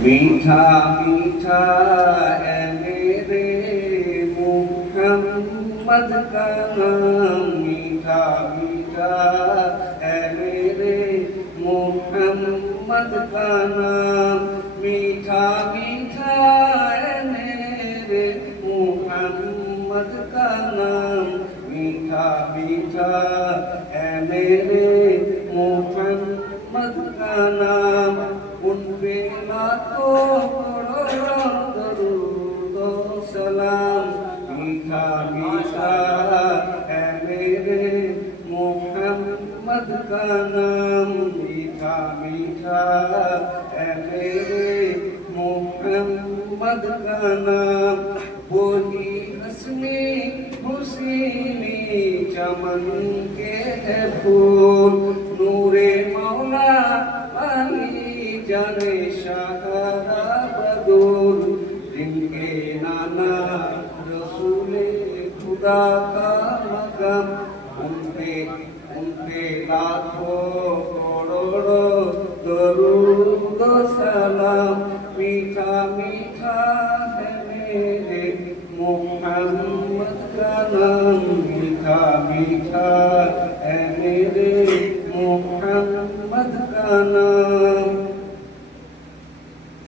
मीठा मीठा है मेरे मुहम्मद का नाम, मीठा मीठा है मेरे मुहम्मद का नाम, मीठा मीठा है मेरे मुहम्मद का नाम, मीठा मीठा है मेरे मुहम्मद का नाम। उन पे लाखों करोड़ों दरूद और सलाम, मीठा मीठा है मेरे मुहम्मद का नाम, मीठा मीठा है मेरे मुहम्मद का नाम। वही हस्नी हुसैनी चमन के है फूल, नूरे मौला अली जाने शाहरा बदूल, जिनके नाना रसूले खुदा का मकाम, उनपे लाखों करोड़ों दरूद सलाम। मीठा मीठा है मेरे मुहम्मद का नाम, मीठा मीठा